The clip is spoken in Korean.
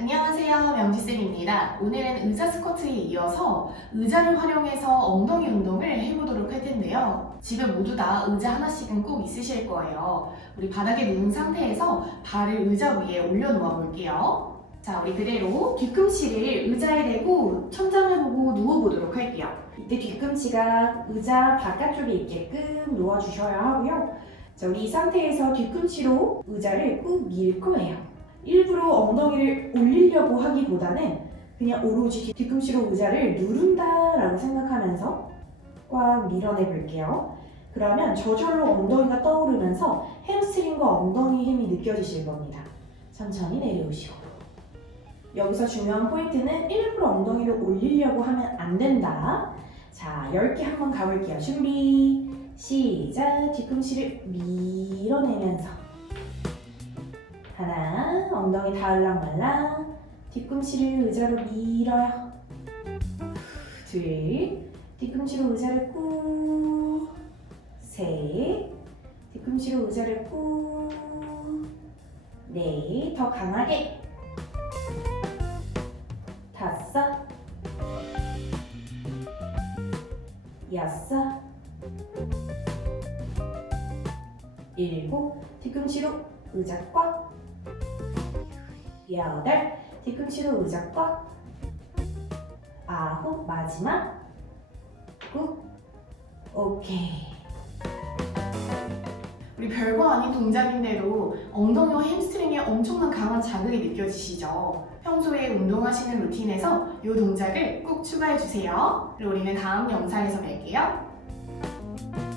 안녕하세요. 명지쌤입니다. 오늘은 의자 스쿼트에 이어서 의자를 활용해서 엉덩이 운동을 해보도록 할 텐데요. 집에 모두 다 의자 하나씩은 꼭 있으실 거예요. 우리 바닥에 누운 상태에서 발을 의자 위에 올려놓아 볼게요. 자, 우리 그대로 뒤꿈치를 의자에 대고 천장을 보고 누워보도록 할게요. 이때 뒤꿈치가 의자 바깥쪽에 있게끔 놓아주셔야 하고요. 자, 우리 이 상태에서 뒤꿈치로 의자를 꾹 밀 거예요. 일부러 엉덩이를 올리려고 하기보다는 그냥 오로지 뒤- 뒤꿈치로 의자를 누른다라고 생각하면서 꽉 밀어내 볼게요. 그러면 저절로 엉덩이가 떠오르면서 햄스트링과 엉덩이 힘이 느껴지실 겁니다. 천천히 내려오시고. 여기서 중요한 포인트는 일부러 엉덩이를 올리려고 하면 안 된다. 자, 10개 한번 가볼게요. 준비, 시작. 뒤꿈치를 밀어내면서. 하나, 엉덩이 다을랑말랑. 뒤꿈치를 의자로 밀어요. 둘, 뒤꿈치로 의자를 꾹. 셋, 뒤꿈치로 의자를 꾹. 넷, 더 강하게. 다섯, 여섯, 일곱, 뒤꿈치로 의자 꽉, 여덟, 뒤꿈치로 의자 꽉, 아홉, 마지막, 꾹, 오케이. 우리 별거 아닌 동작인데도 엉덩이와 햄스트링에 엄청난 강한 자극이 느껴지시죠? 평소에 운동하시는 루틴에서 이 동작을 꼭 추가해주세요. 그리고 우리는 다음 영상에서 뵐게요.